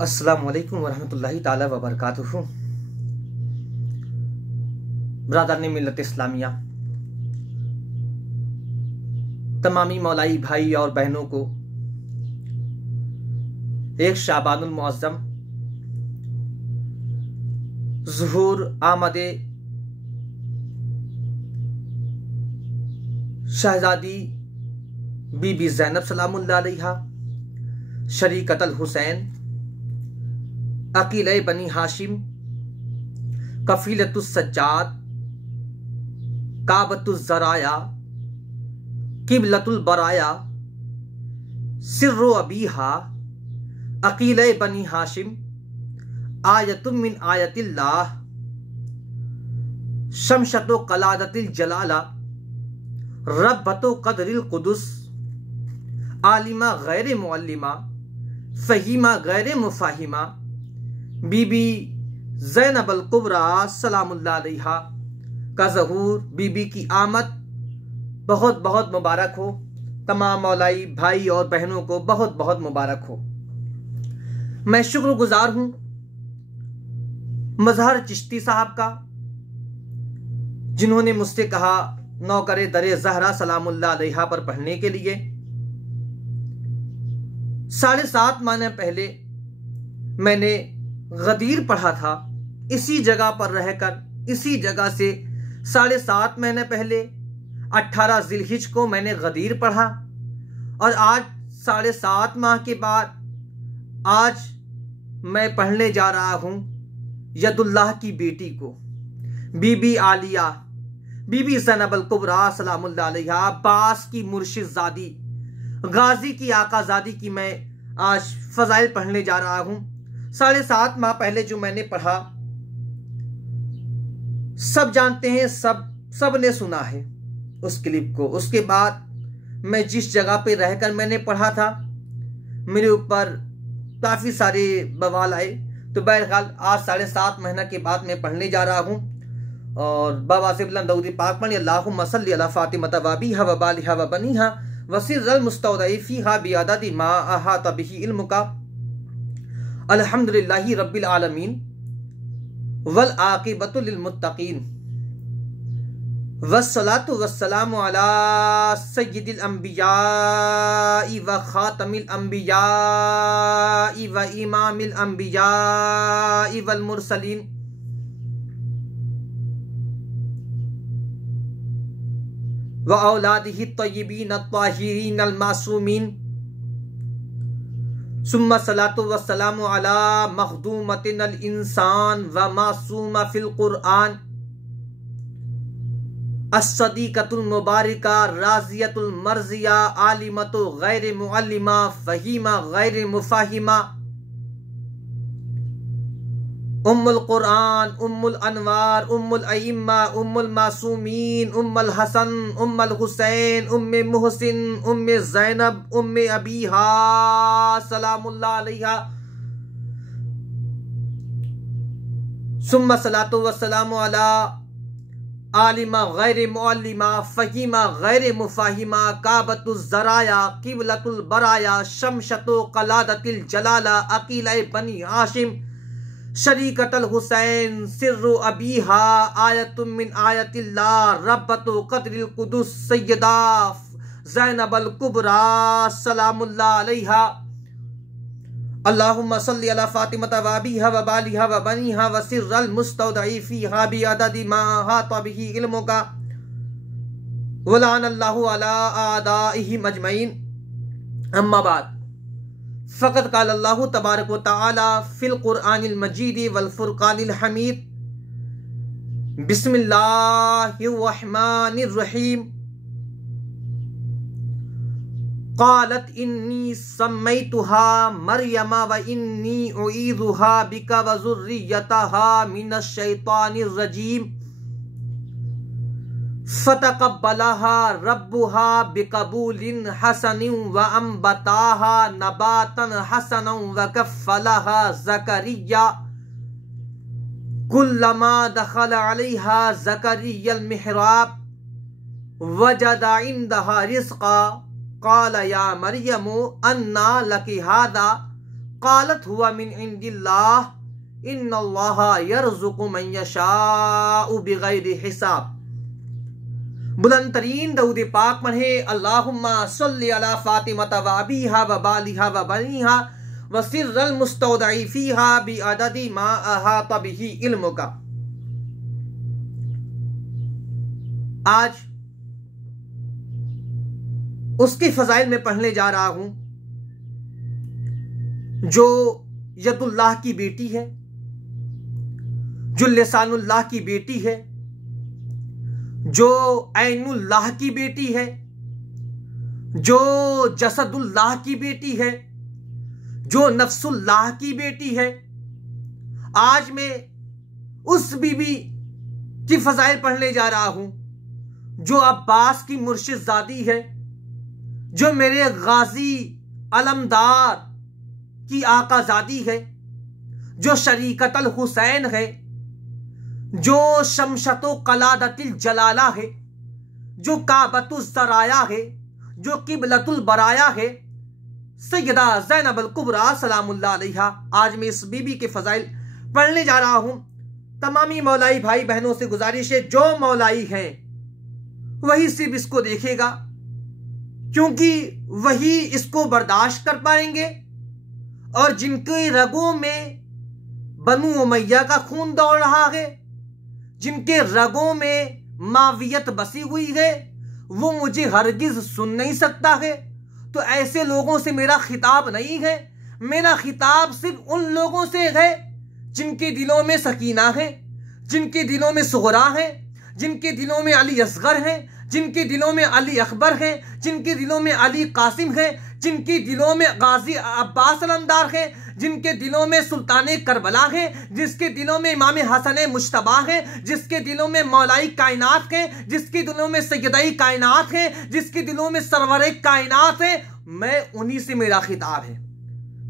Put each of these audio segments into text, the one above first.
अस्सलामु अलैकुम वरहमतुल्लाहि ताला वबरकातुहू। ब्रादर मिल्लत इस्लामिया, तमामी मौलाई भाई और बहनों को एक शाबानुल मुअज़्ज़म ज़ुहूर आमदे शहज़ादी बीबी ज़ैनब सलामुल्लाह अलैहा, शरीकतल हुसैन, अकीले बनी हाशिम, कफीलतुस सज्जाद, काबतुज़ ज़राया, किबलतुल बराया, सिर्रो अबीहा, अकीले बनी हाशिम, आयतुम मिन आयतिल्लाह, शमशतो कलादतिल जलाला, रब्बतो क़द्रिल क़ुदुस, आलिमा गैर मुअल्लिमा, फ़हीमा गैर मुफ़ाहिमा, बीबी ज़ैनब अल कुबरा सलामुल्लाह अलैहा का ज़हूर, बीबी की आमद बहुत बहुत मुबारक हो। तमाम मौलाई भाई और बहनों को बहुत बहुत मुबारक हो। मैं शुक्रगुजार हूँ मज़हर चिश्ती साहब का, जिन्होंने मुझसे कहा नौकरे दरे ज़हरा सलामुल्लाह अलैहा पर पढ़ने के लिए। 7.5 महीने पहले मैंने गदीर पढ़ा था, इसी जगह पर रहकर, इसी जगह से 7.5 महीने पहले 18 ज़िलहिज को मैंने गदीर पढ़ा, और आज 7.5 माह के बाद आज मैं पढ़ने जा रहा हूँ यदुल्लाह की बेटी को, बीबी आलिया, बीबी ज़ैनब अल कुबरा सलामुल्लाह अलैहा, अब्बास की मुर्शिदजादी, गाजी की आकाजादी की मैं आज फ़ज़ाइल पढ़ने जा रहा हूँ। 7.5 माह पहले जो मैंने पढ़ा, सब जानते हैं, सब ने सुना है उस क्लिप को। उसके बाद मैं जिस जगह पे रहकर मैंने पढ़ा था, मेरे ऊपर काफ़ी सारे बवाल आए, तो बहरहाल आज 7.5 महीना के बाद मैं पढ़ने जा रहा हूँ। और बाबा से बुलंद दरूद पाक पढ़िए, अल्लाहुम्मा सल्ली अला फातिमा व बीहा व बालिहा व बनीहा व सिर्रल मुस्तौदई फीहा बिअददि मा अहाता बिही इल्मुका, अल्हम्दुलिल्लाहि रब्बिल आलमीन वल आक़िबतु लिल मुत्तक़ीन, वस्सलातु वस्सलामु अला सय्यिदिल अंबियाइ व खातमिल अंबियाइ व इमामिल अंबियाइ वल मुरसलीन, व औलादिही तय्यिबीन अत्ताहिरीन अल मासूमीन, सुम्मा सलातु वस्सलामु अला मखदूमतिन अल इंसान व मासूमा फिल कुरआन, अस्सदीक़तुल मुबारिका राज़ियतुल मर्ज़िया, आलिमतु गैर मुअल्लिमा, फ़हीमा गैर मुफ़ाहिमा, उम्मुल कुरआन, उम्मुल अनवार, उम्मुल अइम्मा, उम्मुल मासूमीन, उम्मुल हसन, उम्मुल हुसैन, उम्मे मुहसिन, उम्मे ज़ैनब, उम्मे अबीहा सलामुल्लाह अलैहा, सुम्मा सलातु वस्सलामु अला आलिमा गैर मुअल्लिमा, फ़हीमा गैर मुफ़ाहिमा, काबतुज़ ज़राया, किबलतुल बराया, शमशतो क़लादतिल जलाला, अकीले बनी हाशिम, शरीकतल हुसैन, सिर्रु अबीहा, आयतुम मिन आयतिल्लाह, रब्बतो क़द्रिल क़ुदुस, सय्यदा ज़ैनब अल कुबरा सलामुल्लाह अलैहा, अल्लाहुम्मा सल्ली अला फातिमा व बीहा व बालिहा व बनीहा व सिर्रल मुस्तौदई फीहा बिअददि मा अहाता बिही इल्मुका, व लअनल्लाहु अला आदाइहिम अजमईन। अम्मा बाद, फ़क़द क़ाल अल्लाहु तबारक व तआला फ़िल क़ुरआनिल मजीद वल फ़ुरक़ानिल हमीद, बिस्मिल्लाहिर रहमानिर रहीम, क़ालत इन्नी सम्मैतुहा मरियमा व इन्नी उईज़ुहा बिका व ज़ुर्रियतहा मिनश शैतानिर रजीम, फ़तक़ब्बलहा रब्बुहा बिक़बूलिन हसनिन व अम्बताहा नबातन हसनन व कफ़्फ़लहा ज़करिया, कुल्लमा दख़ल अलैहा ज़करिय्यल मिहराब वजद इंदहा रिज़्क़ा, क़ाल या मरियमु अन्ना लकी हादा, क़ालत हुआ मिन इंदिल्लाह इन्नल्लाहा यर्ज़ुक़ु मन यशाउ बिग़ैरि हिसाब। बुलंद तरीन दरूद पाक पढ़े, अल्लाहुम्मा सल्लि अला फातिमता व अबीहा व बालिहा व बनीहा व सिर्रल मुस्तौदई फीहा बिअददी मा अहाता बिही इल्मुका। आज उसके फजाइल में पढ़ने जा रहा हूं जो यदुल्लाह की बेटी है, जो लिसानुल्लाह की बेटी है, जो ऐनुल्लाह की बेटी है, जो जसदुल्लाह की बेटी है, जो नफ्सुल्लाह की बेटी है। आज मैं उस बीबी की फजाइल पढ़ने जा रहा हूं जो अब्बास की मुर्शिदजादी है, जो मेरे गाजी अलमदार की आकाजादी है, जो शरीकतल हुसैन है, जो शमशतो कलादतिल जलाला है, जो काबतुल ज़राया है, जो किबलतुल बराया है, सैयदा ज़ैनबुल कुबरा सलामुल्लाह अलैहा। आज मैं इस बीबी के फजाइल पढ़ने जा रहा हूं। तमामी मौलाई भाई बहनों से गुजारिश है, जो मौलाई हैं वही सिर्फ इसको देखेगा, क्योंकि वही इसको बर्दाश्त कर पाएंगे। और जिनके रगों में बनु उमैया का खून दौड़ रहा है, जिनके रगों में मावियत बसी हुई है, वो मुझे हरगिज सुन नहीं सकता है। तो ऐसे लोगों से मेरा खिताब नहीं है, मेरा खिताब सिर्फ उन लोगों से है जिनके दिलों में सकीना है, जिनके दिलों में सुगरा है, जिनके दिलों में अली असगर है, जिनके दिलों में अली अकबर है, जिनके दिलों में अली कासिम है, जिनके दिलों में गाजी अब्बास अलमदार है, जिनके दिलों में सुल्तान करबला है, जिसके दिलों में इमाम हसन मुश्तबा है, जिसके दिलों में मौलाई कायनात है, जिसके दिलों में सैयदाई कायनात है, जिसके दिलों में सरवर कायनात है। मैं उन्हीं से मेरा खिताब है,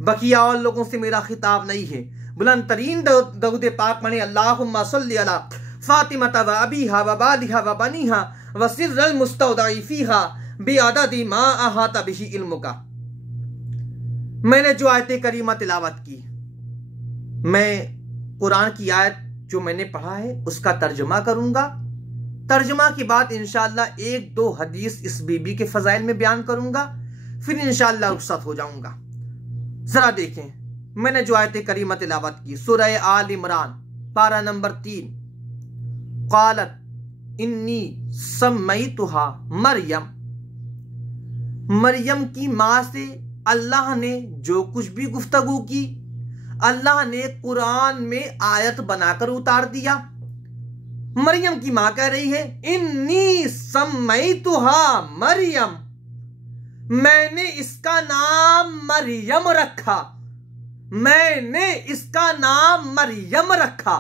बकिया और लोगों से मेरा खिताब नहीं है। बुलंद तरीन दरूद पाक पढ़े, अल्लाहुम्मा सल्लि अला फातिमता व अबीहा व बालिहा व बनीहा व सिर्रल मुस्तौदई फीहा बिअददी मा अहाता बिही इल्मुका। मैंने जो आयत करीमा तिलावत की, मैं कुरान की आयत जो मैंने पढ़ा है उसका तर्जुमा करूंगा। तर्जुमा के बाद इंशाअल्लाह एक दो हदीस इस बीबी के फजाइल में बयान करूंगा, फिर इंशाअल्लाह रुखसत हो जाऊंगा। जरा देखें मैंने जो आयत करीमा तिलावत की, सूरह आल इमरान पारा नंबर 3, क़ालत इन्नी सम्मैतुहा मरियम। मरियम की माँ से अल्लाह ने जो कुछ भी गुफ्तगू की, अल्लाह ने कुरान में आयत बनाकर उतार दिया। मरियम की माँ कह रही है, इन्नी सम्मैतुहा मरियम, मैंने इसका नाम मरियम रखा, मैंने इसका नाम मरियम रखा।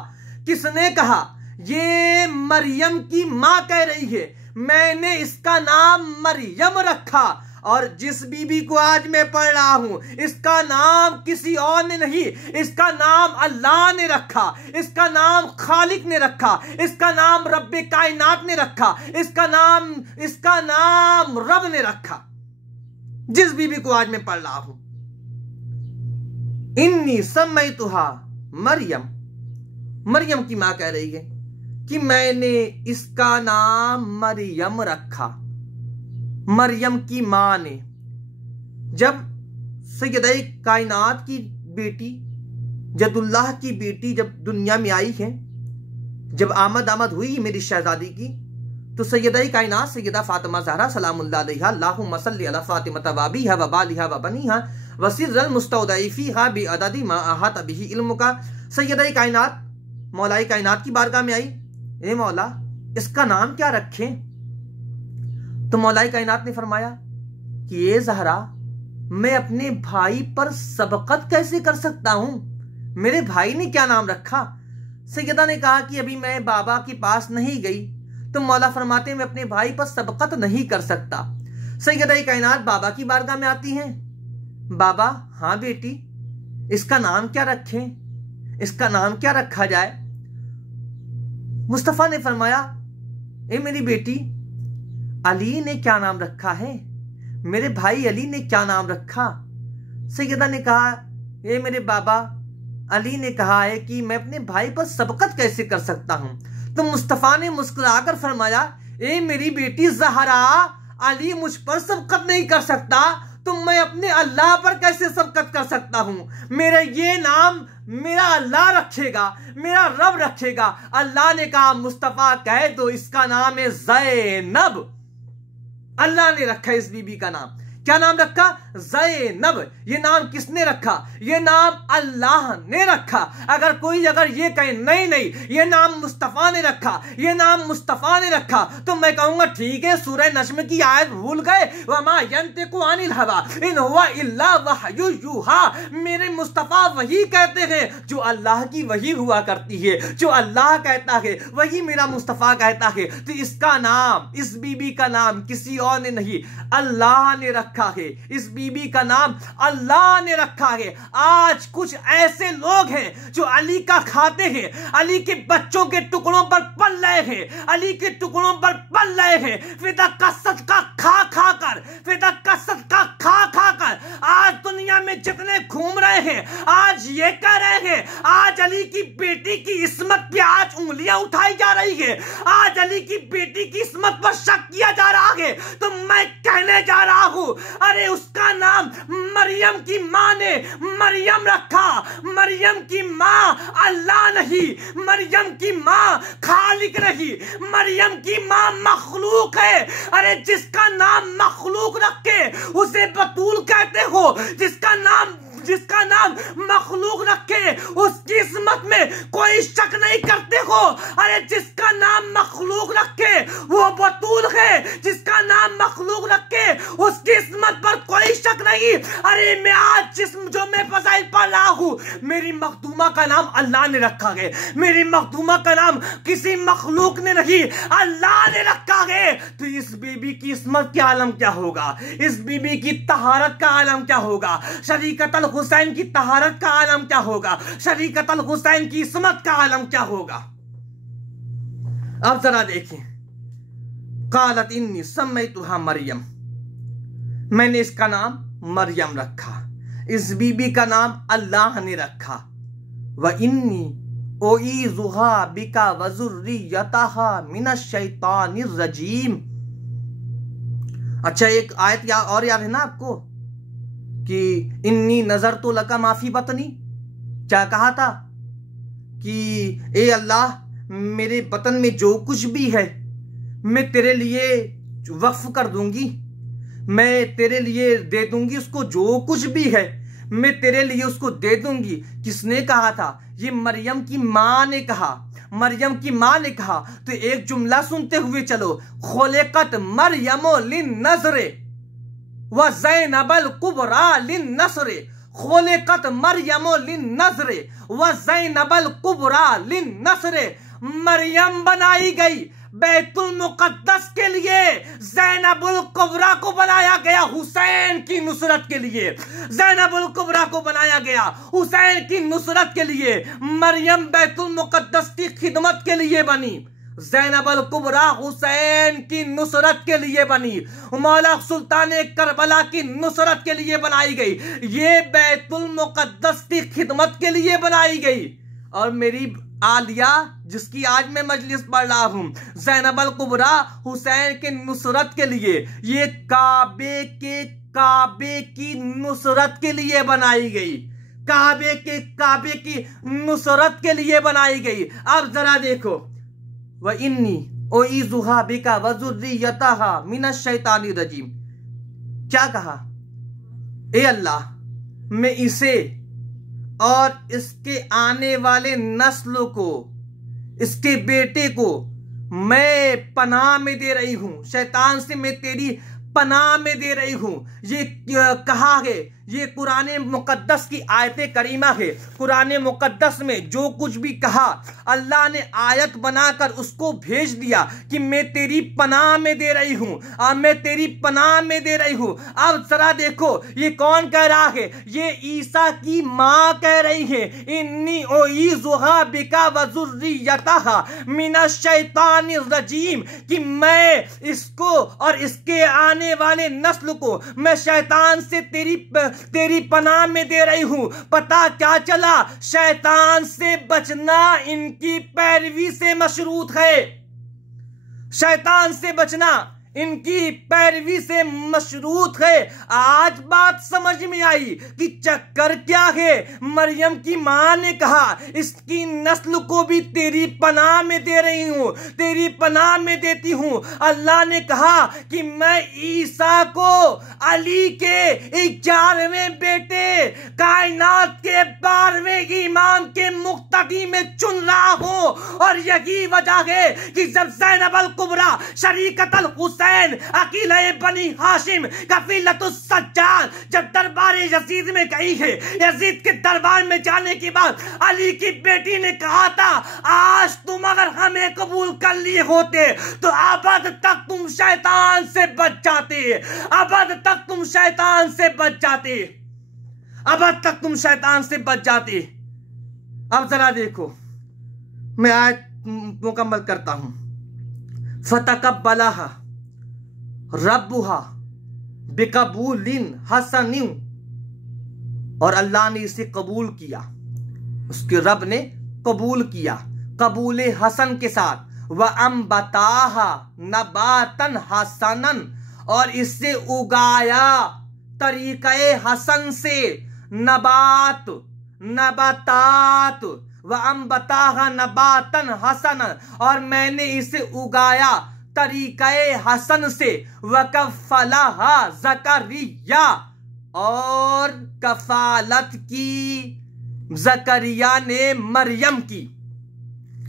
किसने कहा? ये मरियम की माँ कह रही है, मैंने इसका नाम मरियम रखा। और जिस बीबी को आज मैं पढ़ रहा हूं, इसका नाम किसी और ने नहीं, इसका नाम अल्लाह ने रखा, इसका नाम खालिक ने रखा, इसका नाम रब्बे कायनात ने रखा, इसका नाम रब ने रखा। जिस बीबी को आज मैं पढ़ रहा हूं, इन्नी सम्मैतुहा मरियम, मरियम की मां कह रही है कि मैंने इसका नाम मरियम रखा। मरियम की मां ने जब सैयदाई कायनात की बेटी, जदुल्लाह की बेटी जब दुनिया में आई है, जब आमद हुई मेरी शहजादी की, तो सैयदाई कायनात सैयदा फातिमा ज़हरा सलामुल्लाह अलैहा, अल्लाहुम्मा सल्लि अला फातिमता व अबीहा व बालिहा व बनीहा व सिर्रल मुस्तौदई फीहा बिअददी मा अहाता बिही इल्मुका। सैयदाई कायनात मौलाई कायनात की बारगाह में आई, ए मौला इसका नाम क्या रखें? तो मौलाई कायनात ने फरमाया कि ये ज़हरा, मैं अपने भाई पर सबकत कैसे कर सकता हूं? मेरे भाई ने क्या नाम रखा? सैयदा ने कहा कि अभी मैं बाबा के पास नहीं गई। तो मौला फरमाते मैं अपने भाई पर सबकत नहीं कर सकता। सैयदा कायनात बाबा की बारगाह में आती हैं, बाबा हाँ बेटी, इसका नाम क्या रखें, इसका नाम क्या रखा जाए? मुस्तफ़ा ने फरमाया, ए मेरी बेटी, अली ने क्या नाम रखा है? मेरे भाई अली ने क्या नाम रखा? सैयदा ने कहा, ये मेरे बाबा अली ने कहा है कि मैं अपने भाई पर सबकत कैसे कर सकता हूं। तो मुस्तफा ने मुस्कुराकर फरमाया, ए मेरी बेटी ज़हरा, अली मुझ पर सबकत नहीं कर सकता तो मैं अपने अल्लाह पर कैसे सबकत कर सकता हूं। मेरा ये नाम मेरा अल्लाह रखेगा, मेरा रब रखेगा। अल्लाह ने कहा, मुस्तफा कह दो इसका नाम है ज़ैनब। अल्लाह ने रखा इस बीबी का नाम। क्या नाम रखा? ज़ैनब। ये नाम किसने रखा? ये नाम अल्लाह ने रखा। अगर ये कहे नहीं नहीं ये नाम मुस्तफा ने रखा, ये नाम मुस्तफा ने रखा, तो मैं कहूंगा ठीक है, सूरह नज्म की आयत भूल गए, वमा यंतिकु अनिल हवा इन हुवा इल्ला वहयु यूहा। मेरे मुस्तफा वही कहते हैं जो अल्लाह की वही हुआ करती है, जो अल्लाह कहता है वही मेरा मुस्तफा कहता है। तो इसका नाम, इस बीबी का नाम किसी और ने नहीं, अल्लाह ने रखा है। इस बीबी का नाम अल्लाह ने रखा है। आज कुछ ऐसे लोग हैं जो अली का खाते हैं, अली के बच्चों के टुकड़ों पर पल रहे हैं, अली के टुकड़ों पर पल रहे हैं, फिदा का सदका खा खा कर, फिदा का सदका खा खा कर आज दुनिया में जितने घूम रहे हैं, आज ये कह रहे हैं, आज अली की बेटी की इस्मत पे आज उंगलियां उठाई जा रही है, आज अली की बेटी की इस्मत पर शक किया जा रहा है। तो मैं कहने जा रहा हूं, अरे उसका नाम मरियम की मां ने मरियम रखा। मरियम की मां अल्लाह नहीं, मरियम की मां खालिक नहीं, मरियम की मां मखलूक है। अरे जिसका नाम मखलूक रखे उसे बतूल कहते हो, जिसका नाम मखलूक रखे उसकी इस्मत में कोई शक नहीं करते हो। अरे जिसका नाम मखलूक रखे वो बतूल है, जिसका नाम मखलूक रखे उसकी इस्मत पर कोई शक नहीं। अरे मैं आज जो मैं फज़ाइल पढ़ रहा हूं, मेरी मखदूमा का नाम अल्लाह ने रखा है, मेरी मखदूमा का नाम किसी मखलूक ने नहीं, अल्लाह ने रखा है। तो इस बीबी की इस्मत का आलम क्या होगा, इस बीबी की तहारत का आलम क्या होगा, शरीकतल हुसैन की तहारत का आलम क्या होगा, शरीकतल हुसैन की इस्मत का आलम क्या होगा। अब जरा देखें, कालत इन्नी सम्मैतुहा मरियम, मैंने इसका नाम मरियम रखा, इस बीबी का नाम अल्लाह ने रखा। व इन्नी उईज़ुहा बिका व ज़ुर्रियतहा मिनश शैतानिर रजीम। अच्छा, एक आयत और याद है ना आपको कि इन्नी नजर तो लका माफी बतनी, क्या कहा था कि ए अल्लाह, मेरे बतन में जो कुछ भी है मैं तेरे लिए वक्फ कर दूंगी, मैं तेरे लिए दे दूंगी, उसको जो कुछ भी है मैं तेरे लिए उसको दे दूंगी। किसने कहा था? ये मरियम की मां ने कहा, मरियम की मां ने कहा। तो एक जुमला सुनते हुए चलो, खुलिकत मरियमो लिन नज़रे व ज़ैनबल कुबरा लिन नसरे, खुलिकत मरियमो लिन नज़रे व ज़ैनबल कुबरा लिन नसरे। मरियम बनाई गई बैतुल मुकद्दस के लिए, ज़ैनबुल कुबरा को बनाया गया हुसैन की नुसरत के लिए, ज़ैनबुल कुबरा को बनाया गया हुसैन की नुसरत के लिए। मरियम बैतुल मुकद्दस की खिदमत के लिए बनी, ज़ैनबुल कुबरा हुसैन की नुसरत के लिए बनी, मौला सुल्तान करबला की नुसरत के लिए बनाई गई, ये बैतुल मुकद्दस की खिदमत के लिए बनाई गई। और मेरी आलिया जिसकी आज मैं मजलिस पढ़ रहा हूं, ज़ैनबुल कुबरा हुसैन के नुसरत के लिए, ये काबे की नुसरत के लिए बनाई गई, काबे की नुसरत के लिए बनाई गई। अब जरा देखो, व इन्नी उईज़ुहा बिका व ज़ुर्रियतहा मिनश शैतानिर रजीम। क्या कहा? ए अल्लाह, मैं इसे और इसके आने वाले नस्ल को, इसके बेटे को मैं पनाह में दे रही हूं, शैतान से मैं तेरी पनाह में दे रही हूं। ये कहा है, ये कुरान मुकद्दस की आयत करीमा है। कुरान मुकद्दस में जो कुछ भी कहा अल्लाह ने आयत बनाकर उसको भेज दिया कि मैं तेरी पनाह में दे रही हूं, मैं तेरी पनाह में दे रही हूं। अब जरा देखो, ये कौन कह रहा है? ये ईसा की मां कह रही है, इन्नी उईज़ुहा बिका व ज़ुर्रियतहा मिनश शैतानिर रजीम, कि मैं इसको और इसके आने वाले नस्ल को मैं शैतान से तेरी तेरी पनाह में दे रही हूं। पता क्या चला, शैतान से बचना इनकी पैरवी से मशरूत है। शैतान से बचना इनकी पैरवी से मशरूत है। आज बात समझ में आई कि चक्कर क्या है। मरियम की मां ने कहा, इसकी नस्ल को भी तेरी पनाह में दे रही हूं, तेरी पनाह में देती हूं। अल्लाह ने कहा कि मैं ईसा को अली के 11वें बेटे, कायनात के 12वें इमाम के मुक्तदी में चुन रहा हूं। और यही वजह है कि जब ज़ैनब अल कुबरा शरीकत अल हुसैन अकीला बनी हाशिम कफीलतुस सज्जाद जब दरबार यजीद में गई है, यजीद के दरबार में जाने के बाद अली की बेटी ने कहा था, आज तुम अगर हमें कबूल कर लिए होते तो अबद तक तुम शैतान से बच जाते, अबद तक तुम शैतान से बच जाते, अबद तक तुम शैतान से बच जाते। अब जरा देखो, मैं आयत मुकम्मल करता हूं। फतकब्बलहा रब्बुहा बिकबूलिन हसनिन, और अल्लाह ने इसे कबूल किया, उसके रब ने कबूल किया कबूल हसन के साथ। व अम्बताहा नबातन हसनन, और इससे उगाया तरीक़े हसन से नबात नबातात। व अम्बताहा नबातन हसन, और मैंने इसे उगाया तरीक़े हसन से। वकफ़लहा ज़करिया, और कफालत की ज़करिया ने मरियम की,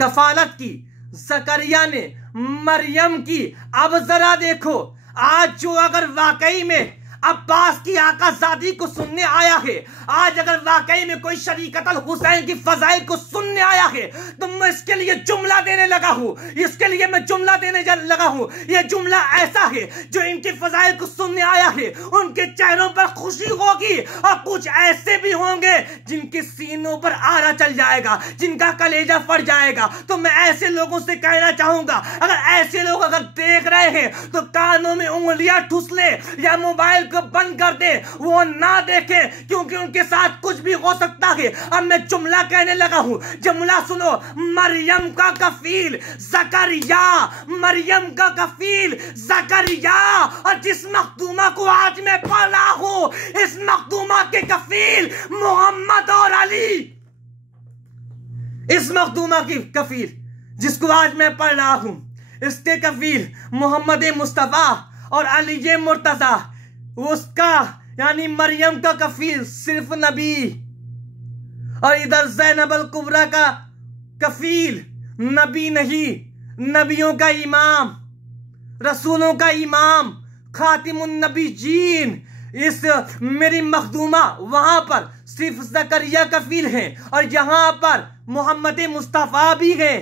कफालत की ज़करिया ने मरियम की। अब जरा देखो, आज जो अगर वाकई में अब्बास की आकाज़ादी को सुनने आया है, आज अगर वाकई में कोई शरीकत अल हुसैन की फजाइल को सुनने आया है, तो मैं इसके लिए जुमला देने लगा हूं, इसके लिए मैं जुमला देने लगा हूं। यह जुमला ऐसा है, जो इनकी फजाइल को सुनने आया है उनके चेहरों पर खुशी होगी, और कुछ ऐसे भी होंगे जिनके सीनों पर आरा चल जाएगा, जिनका कलेजा फट जाएगा। तो मैं ऐसे लोगों से कहना चाहूंगा, अगर ऐसे लोग अगर देख रहे हैं तो कानों में उंगलियां ठूस ले या मोबाइल को बंद कर दे, वो ना देखे, क्योंकि उनके साथ कुछ भी हो सकता है। अब मैं जुमला कहने लगा हूं, जुमला सुनो। मरियम का कफील ज़करिया, मरियम का कफील ज़करिया, और जिस मखदूमा को आज मैं पढ़ रहा हूं, इस मखदूमा के कफील मोहम्मद और अली। इस मखदूमा की कफील जिसको आज मैं पढ़ रहा हूं, इसके कफील मोहम्मद मुस्तफा और अली मुर्तजा। उसका यानी मरियम का कफील सिर्फ नबी, और इधर ज़ैनब अल कुबरा का कफील नबी नहीं, नबियों का इमाम, रसूलों का इमाम, खातिमुन नबीजीन। इस मेरी मखदूमा वहां पर सिर्फ ज़करिया कफील है, और यहां पर मोहम्मद मुस्तफा भी है,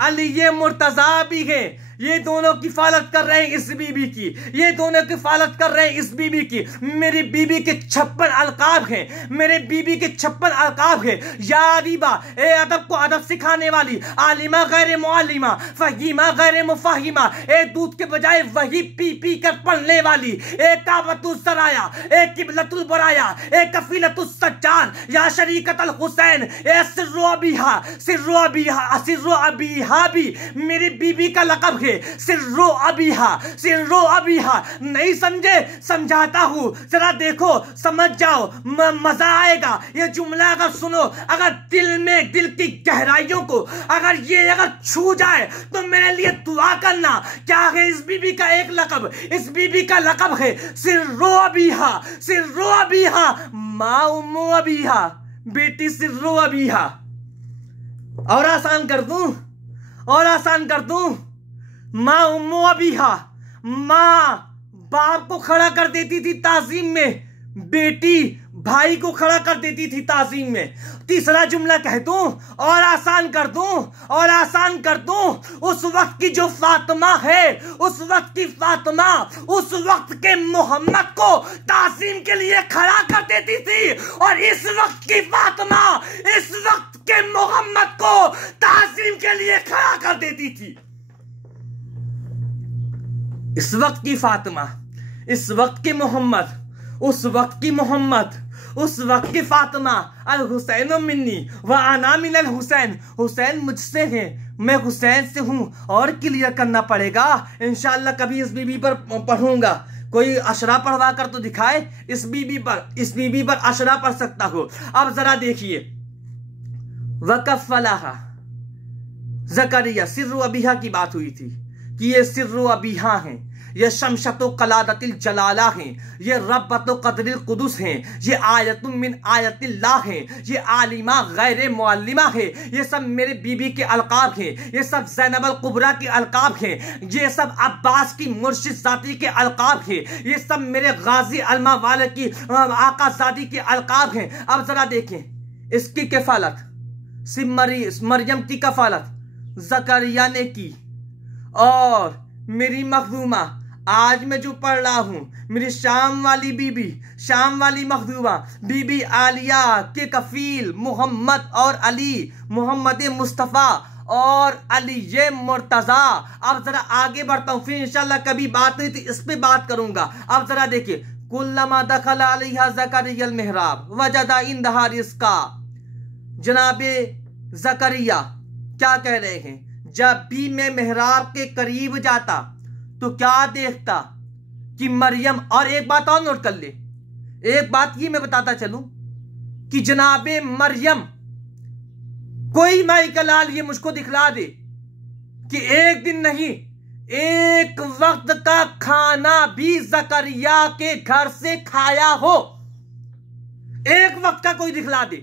अली मुर्तजा भी है। ये दोनों किफालत कर रहे हैं इस बीबी की, ये दोनों किफालत कर रहे हैं इस बीबी की। मेरी बीबी के 56 अलकाब हैं, मेरे बीबी के 56 अलकाब हैं। या अदीबा, ए अदब को अदब सिखाने वाली, आलिमा गैर मुअल्लिमा, फहीमा गैर मुफहिमा, ए दूध के बजाय वही पी पी कर पढ़ने वाली, ए काबतुल सराया, ए किबलतुल बराया, ए कफीलतुल सज्जाद, या शरीकत अल हुसैन, ए सिर्रो अबीहा, सिर्रो अबीहा, सिर्रो अबीहा भी मेरी बीबी का लक़ब है। सिर्रो अबीहा, सिर्रो अबीहा। नहीं समझे? समझाता हूं, जरा देखो, समझ जाओ, मजा आएगा। ये जुमला अगर सुनो, अगर दिल में, दिल की गहराइयों को अगर छू जाए तो मेरे लिए दुआ करना। क्या है इस बीबी का एक लक़ब? इस बीबी का लक़ब है सिर्रो अबीहा, सिर्रो अबीहा, माँ उम्मो अबीहा, बेटी सिर्रो अबीहा। और आसान कर दूं, और आसान कर दूं, माँ उम्मो अबीहा, माँ बाप को खड़ा कर देती थी ताजीम में, बेटी भाई को खड़ा कर देती थी ताजीम में। तीसरा जुमला कह दूं और आसान कर दूं, और आसान कर दूं, उस वक्त की जो फातिमा है, उस वक्त की फातिमा उस वक्त के मोहम्मद को ताजीम के लिए खड़ा कर देती थी, और इस वक्त की फातिमा इस वक्त के मोहम्मद को ताजीम के लिए खड़ा कर देती थी। इस वक्त की फातिमा, इस वक्त के मोहम्मद उस वक्त की मोहम्मद, उस वक्त की फातिमा, अल हुसैन मिन्नी व अना मिनल हुसैन, हुसैन मुझसे है, मैं हुसैन से हूं। और क्लियर करना पड़ेगा इंशाअल्लाह, कभी इस बीबी पर पढ़ूंगा, कोई अशरा पढ़वा कर तो दिखाए इस बीबी पर अशरा पढ़ सकता हो। अब जरा देखिए, वकफ़लाहा ज़करिया, सिर्रु अबीहा की बात हुई थी कि ये सिर्रु अबीहा हैं, ये शमशतो कलादतिल जलाला हैं, ये रब्बतो कदरिल कुदुस हैं, ये आयतुम मिन आयतिल्लाह हैं, ये आलिमा गैर मुअल्लिमा है, ये सब मेरे बीबी के अलकाब हैं, ये सब ज़ैनबल कुबरा के अलकाब हैं, ये सब अब्बास की मुर्शिद ज़ाती के अलकाब हैं, ये सब मेरे गाजी अलमा वाले की आका ज़ादी के अलकाब हैं। अब जरा देखें इसकी कफालत, मरियम की कफालत ज़करिया ने की। और मेरी मखदूमा, आज मैं जो पढ़ रहा हूं, मेरी शाम वाली बीबी, शाम वाली मखदूमा बीबी आलिया के कफील मोहम्मद और अली, मोहम्मद मुस्तफ़ा और अली ये मुर्तज़ा। अब जरा आगे बढ़ता हूं, फिर इंशाल्लाह कभी बात हुई तो इस पे बात करूंगा। अब जरा देखिए, कुल्लमा दखला अलैहा ज़करिया अल मिहराब वजदा इंदहा रिज़्क़ा। जनाबे ज़करिया क्या कह रहे हैं, जब भी मैं मेहराब के करीब जाता तो क्या देखता कि मरियम, और एक बात और नोट कर ले, एक बात ये मैं बताता चलूं कि जनाबे मरियम, कोई माई का लाल ये मुझको दिखला दे कि एक दिन नहीं, एक वक्त का खाना भी ज़करिया के घर से खाया हो। एक वक्त का कोई दिखला दे,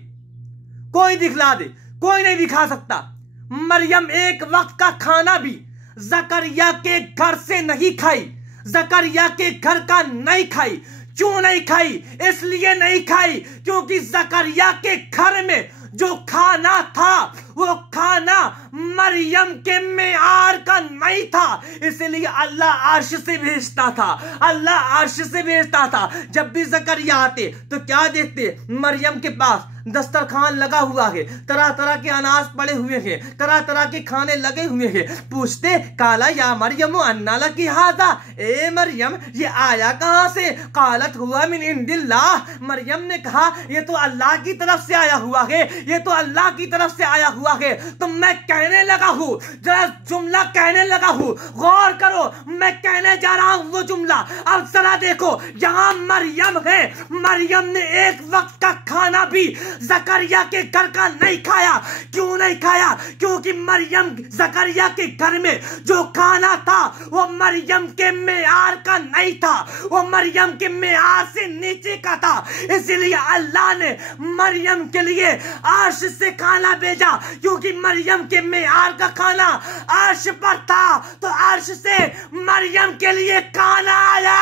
कोई दिखला दे, कोई नहीं दिखा सकता। मरियम एक वक्त का खाना भी ज़करिया के घर से नहीं खाई, ज़करिया के घर का नहीं खाई। क्यों नहीं खाई? इसलिए नहीं खाई क्योंकि ज़करिया के घर में जो खाना था वो खाना मरियम के मेयार का नहीं था, इसलिए अल्लाह अर्श से भेजता था, अल्लाह अर्श से भेजता था। जब भी ज़करिया आते तो क्या देखते, मरियम के पास दस्तरखान लगा हुआ है, तरह तरह के अनाज पड़े हुए हैं, तरह तरह के खाने लगे हुए हैं। पूछते काला या मरियम अन्ना लकी हादा, ए मरियम ये आया कहां से? कालत हुआ मिन इंदिल्लाह, मरियम ने कहा ये तो अल्लाह की तरफ से आया हुआ है, ये तो अल्लाह की तरफ से आया हुआ है। तो मैं कहने लगा हूं, जरा जुमला कहने लगा हूं, गौर करो, मैं कहने जा रहा हूं वो जुमला। अब जरा देखो, यहां मरियम है, मरियम ने एक वक्त का खाना भी ज़करिया के घर का नहीं खाया। क्यों नहीं खाया? क्योंकि मरियम, ज़करिया के घर में जो खाना था वो मरियम के मेयार का नहीं था, वो मरियम के मेयार से नीचे का था। इसलिए अल्लाह ने मरियम के लिए अर्श से खाना भेजा, क्योंकि मरियम के मेयार का खाना अर्श पर था, तो अर्श से मरियम के लिए खाना आया।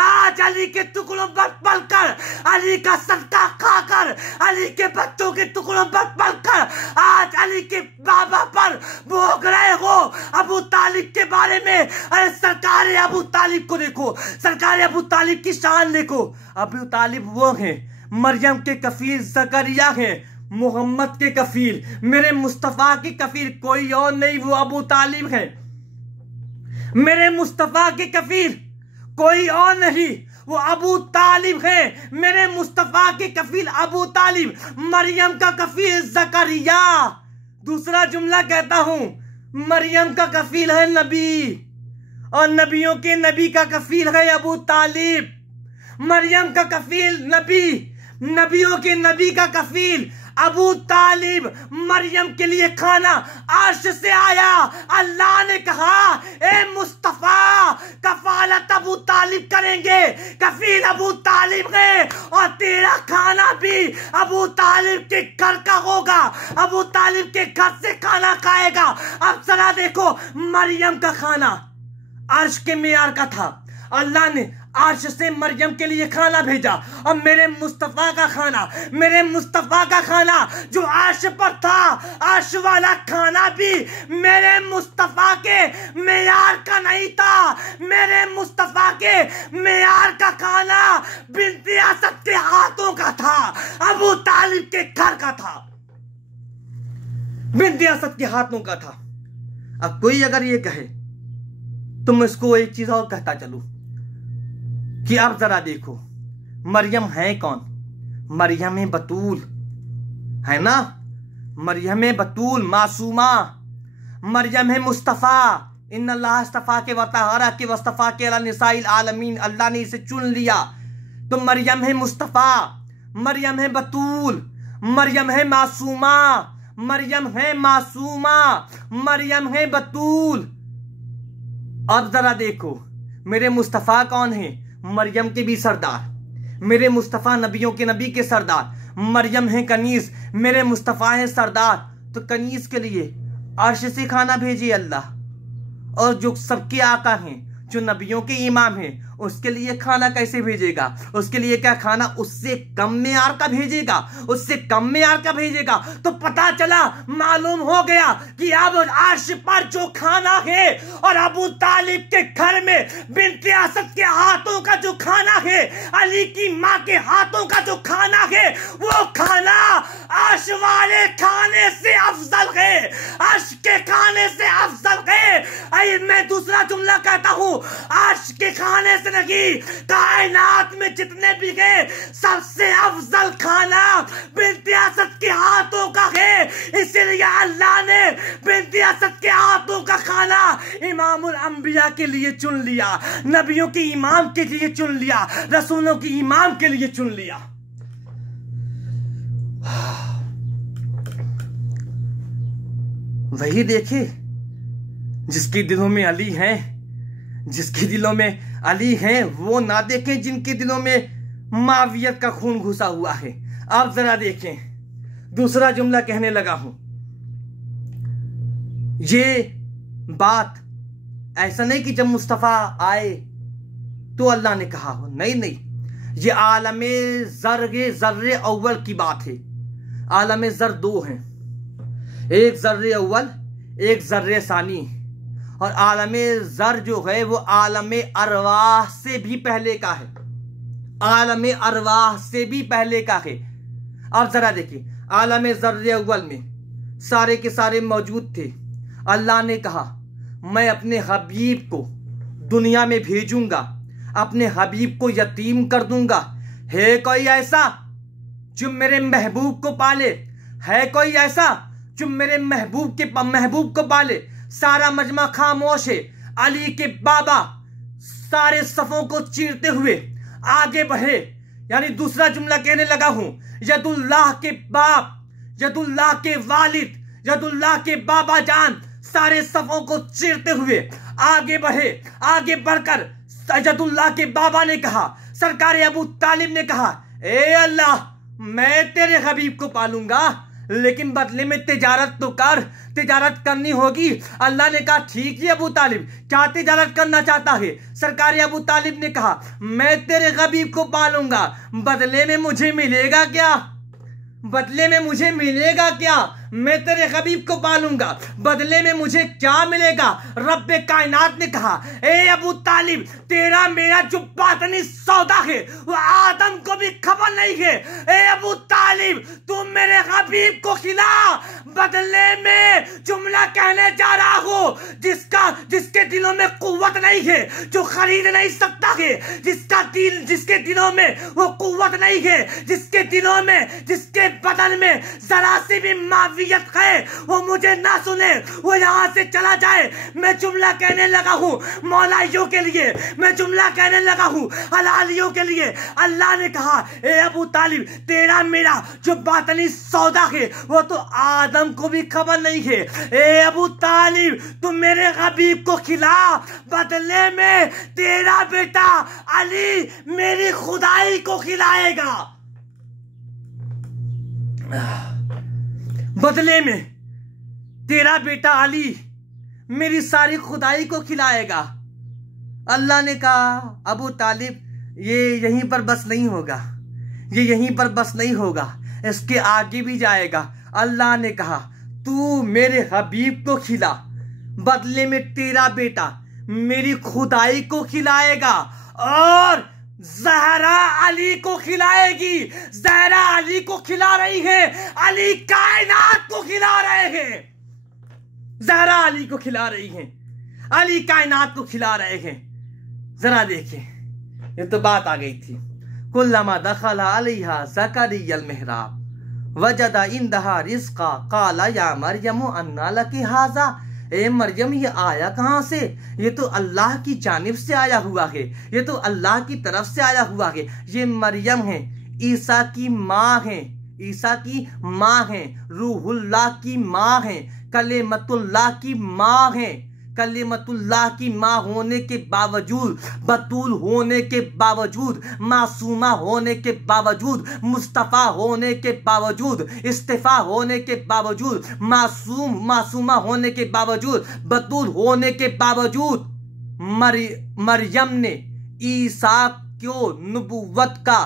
आज अली के टुकड़ों पर पलकर, अली का सदका खाकर, अली के बच्चों के टुकड़ों पर पलकर आज अली के बाबा पर भोग रहे हो अबू तालिब के बारे में। अरे सरकार अबू तालिब को देखो, सरकार अबू तालिब की शान देखो। अबू तालिब वो हैं, मरियम के कफील ज़करिया हैं, मोहम्मद के कफील, मेरे मुस्तफ़ा के कफील कोई और नहीं, वो अबू तालिब है। मेरे मुस्तफ़ा के कफील कोई और नहीं, वो अबू तालिब है। मेरे मुस्तफ़ा के कफील अबू तालिब, मरियम का कफील ज़करिया। दूसरा जुमला कहता हूं, मरियम का कफील है नबी, और नबियों के नबी का कफील है अबू तालिब। मरियम का कफील नबी, नबियों के नबी का कफील अबू तालिब। मरियम के लिए खाना अर्श से आया। अल्लाह ने कहा ए मुस्तफा, कफालत अबू तालिब करेंगे, कफील अबू तालिब है, और तेरा खाना भी अबू तालिब के घर का होगा, अबू तालिब के घर से खाना खाएगा। अब जरा देखो, मरियम का खाना अर्श के मेयार का था, अल्लाह ने अर्श से मरियम के लिए खाना भेजा। और मेरे मुस्तफ़ा का खाना, मेरे मुस्तफ़ा का खाना जो अर्श पर था, अर्श वाला खाना भी मेरे मुस्तफ़ा के मेयार का नहीं था। मेरे मुस्तफ़ा के मेयार का खाना बिन्ते असद के हाथों का था, अबू तालिब के घर का था, बिन्ते असद के हाथों का था। अब कोई अगर ये कहे तो मैं इसको एक चीज और कहता चलूं कि अब जरा देखो, मरियम है कौन? मरियम बतूल है ना, मरियम बतूल मासूमा, मरियम है मुस्तफ़ा। इन्नल्लाह अस्तफ़ा के वतहरा के वस्तफ़ा के अला निसाइल आलमीन, अल्लाह ने इसे चुन लिया। तो मरियम है मुस्तफ़ा, मरियम है बतूल, मरियम है मासूमा, मरियम है मासूमा, मरियम है बतूल। अब जरा देखो मेरे मुस्तफ़ा कौन है? मरियम के भी सरदार, मेरे मुस्तफ़ा नबियों के नबी के सरदार। मरियम है कनीज, मेरे मुस्तफ़ा है सरदार। तो कनीज के लिए अर्श से खाना भेजिए अल्लाह, और जो सबके आका हैं, जो नबियों के इमाम हैं, उसके लिए खाना कैसे भेजेगा? उसके लिए क्या खाना उससे कम मेयार का भेजेगा? उससे कम मेयार का भेजेगा? तो पता चला, मालूम हो गया कि अब अर्श पर जो खाना है और अबू तालिब के घर में बिन्ते असद के हाथों का जो खाना है, अली की माँ के हाथों का जो खाना है, वो खाना अर्श वाले खाने से अफजल है, अर्श के खाने से अफजल है। मैं दूसरा जुमला कहता हूं, अर्श के खाने से नहीं, कायनात में जितने भी है सबसे अफजल खाना बिन्ते असद के हाथों का है। इसीलिए अल्लाह ने बिन्ते असद के हाथों का खाना इमामुल अंबिया के लिए चुन लिया, नबियों के इमाम के लिए चुन लिया, रसूलों के इमाम के लिए चुन लिया। वही देखे जिसके दिलों में अली है, जिसके दिलों में अली है, वो ना देखें जिनके दिलों में मावियत का खून घुसा हुआ है। आप जरा देखें, दूसरा जुमला कहने लगा हूं, ये बात ऐसा नहीं कि जब मुस्तफा आए तो अल्लाह ने कहा हो, नहीं नहीं, ये आलमे जर्रे अव्वल की बात है। आलमे जर दो हैं, एक जर्रे अव्वल, एक जर्रे सानी। और आलमे जर जो है वो आलमे अरवाह से भी पहले का है, आलमे अरवाह से भी पहले का है। अब जरा देखिए, आलमे जर्रे अव्वल में सारे के सारे मौजूद थे। अल्लाह ने कहा मैं अपने हबीब को दुनिया में भेजूंगा, अपने हबीब को यतीम कर दूंगा। है कोई ऐसा जो मेरे महबूब को पाले? है कोई ऐसा जो मेरे महबूब को पाले? सारा मजमा खामोश है। अली के बाबा सारे सफों को चीरते हुए आगे बढ़े। यानी दूसरा जुमला कहने लगा हूं, यदुल्लाह के बाप, यदुल्लाह के वालिद, यदुल्लाह के बाबा जान सारे सफों को चीरते हुए आगे बढ़े। आगे बढ़कर यदुल्लाह के बाबा ने कहा, सरकार अबू तालिब ने कहा, ए अल्लाह, मैं तेरे हबीब को पालूंगा, लेकिन बदले में तिजारत तो कर, तिजारत करनी होगी। अल्लाह ने कहा ठीक है अबू तालिब, क्या तिजारत करना चाहता है? सरकार अबू तालिब ने कहा मैं तेरे हबीब को पालूंगा, बदले में मुझे मिलेगा क्या? बदले में मुझे मिलेगा क्या? मैं तेरे हबीब को पालूंगा, बदले में मुझे क्या मिलेगा? रब्बे कायनात ने कहा, ए अबू तालिब, तेरा मेरा जो बातनी सौदा है वो आदम को भी खबर नहीं है। ए अबू तालिब, तुम मेरे हबीब को खिला, बदले में जुमला कहने जा रहा हूं जिसके दिलों में कुव्वत नहीं है, जो खरीद नहीं सकता है, जिसके दिलों में वो कुव्वत नहीं है, जिसके दिलों में, जिसके बदन में जरा सी भी मावियत है, वो मुझे ना सुने, वो यहां से चला जाए। मैं जुमला कहने लगा हूं मौलाइयों के लिए, मैं जुमला कहने लगा हूं हलालियों के लिए। अल्लाह ने कहा, ए अबू तालिब, तेरा मेरा जो बातनी सौदा है वो तो आदम को भी खबर नहीं है। ए अबू तालिब, तुम मेरे हबीब को खिला, बदले में तेरा बेटा अली मेरी खुदाई को खिलाएगा। बदले में तेरा बेटा अली मेरी सारी खुदाई को खिलाएगा। अल्लाह ने कहा, अबू तालिब, ये यहीं पर बस नहीं होगा, ये यहीं पर बस नहीं होगा, इसके आगे भी जाएगा। अल्लाह ने कहा, तू मेरे हबीब को खिला, बदले में तेरा बेटा मेरी खुदाई को खिलाएगा, और ज़हरा अली को खिलाएगी। ज़हरा अली को खिला रही है, अली कायनात को खिला रहे हैं। ज़हरा अली को खिला रही हैं, अली कायनात को खिला रहे हैं। जरा देखें, ये तो बात आ गई थी। कुल्लमा दखला अलैहा ज़करियल मिहराब वजदा इंदहा रिज़्क़ा क़ाला या मरयम अन्ना लकी हाज़ा। ए मरियम, ये आया कहाँ से? ये तो अल्लाह की जानिब से आया हुआ है, ये तो अल्लाह की तरफ से आया हुआ है। ये मरियम है, ईसा की माँ है, ईसा की माँ है, रूहुल्लाह की माँ है, कलेमतुल्लाह की माँ है। कलिमतुल्लाह की माँ होने के बावजूद, बतूल होने के बावजूद, मासूमा होने के बावजूद, मुस्तफ़ा होने के बावजूद, इस्तिफा होने के बावजूद, मासूमा होने के बावजूद, बतूल होने के बावजूद मरियम ने ईसा को नबुव्वत का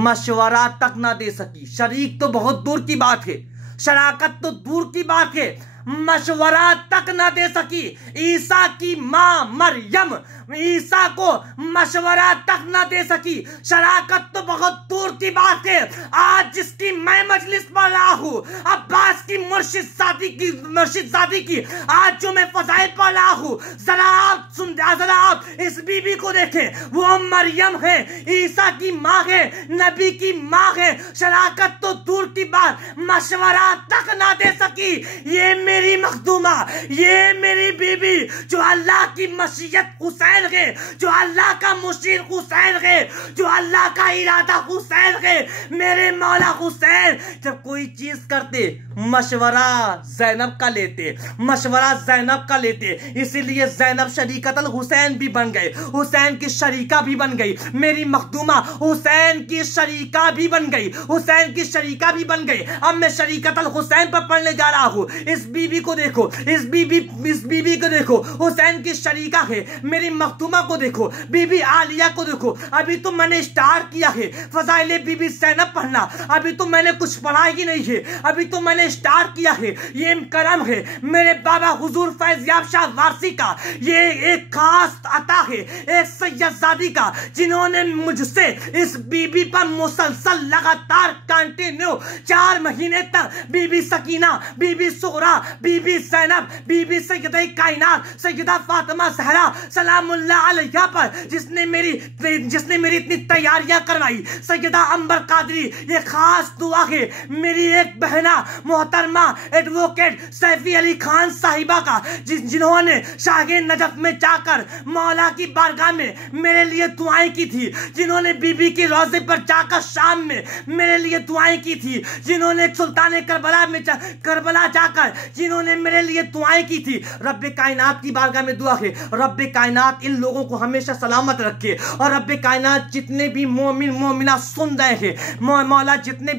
मशवरा तक ना दे सकी। शरीक तो बहुत दूर की बात है, शराकत तो दूर की बात है, मशवरा तक ना दे सकी। ईसा की मां मरियम ईसा को मशवरा तक ना दे सकी, शराकत तो बहुत दूर की बात है। आज जिसकी मैं मजलिस पढ़ रहा हूं, अब्बास की मुर्शिद सादी की आज जो मैं फजाइल पढ़ रहा हूं, जरा आप इस बीबी को देखें। वो मरियम है, ईसा की माँ है, नबी की माँ है। शराकत तो दूर की बात, मशवरा तक ना दे सकी। ये मेरी मखदूमा, ये मेरी बीबी जो अल्लाह की मशीयत हुसैन है, जो अल्लाह का मुशीर हुसैन है, जो अल्लाह का इरादा हुसैन है। मेरे मौला हुसैन जब कोई चीज करते मशवरा ज़ैनब का लेते, मशवरा ज़ैनब का लेते। इसीलिए ज़ैनब शरीकतल हुसैन भी बन गए, हुसैन की शरीका भी बन गई। मेरी मखदूमा हुसैन की शरीका भी बन गई, हुसैन की शरीका भी बन गई। अब मैं शरीकतल हुसैन पर पढ़ने जा रहा हूं। इस बीबी को देखो, इस बीबी को देखो, हुसैन की शरीका है। मेरी मखदूमा को देखो, बीबी आलिया को देखो। अभी तो मैंने स्टार्ट किया है फजाइले बीबी ज़ैनब पढ़ना, अभी तो मैंने कुछ पढ़ा ही नहीं है, अभी तो मैंने स्टार्ट किया है। ये करम है मेरे बाबा हुजूर फैज़याब शाह वारसी का, ये एक खास अता है एक सैयदजादी का, जिन्होंने मुझसे इस बीबी पर मुसलसल लगातार कंटिन्यू 4 महीने तक बीबी सकीना, बीबी सुगरा, बीबी ज़ैनब, बीबी सैयदा कायनात, सैयदा फातिमा ज़हरा सलामुल्लाह अलैहा पर जिसने मेरी इतनी तैयारियां करवाई, सैयदा अंबर कादरी। ये खास दुआ है मेरी एक बहना मोहतरमा एडवोकेट सैफी अली खान साहिबा का, जिन्होंने शाहे नजफ में जाकर मौला की बारगाह में मेरे लिए दुआएं की थी, जिन्होंने बीबी की रोजे पर जाकर शाम में मेरे लिए दुआएं की थी, जिन्होंने सुल्तान करबला जाकर जिन्होंने मेरे लिए दुआएं की थी। रब्बे कायनात की बारगाह में दुआ है, रब्बे कायनात इन लोगों को हमेशा सलामत रखे, और रब्बे कायनात जितने भी मोमिन मोमिना सुन रहे हैं, मौला जितने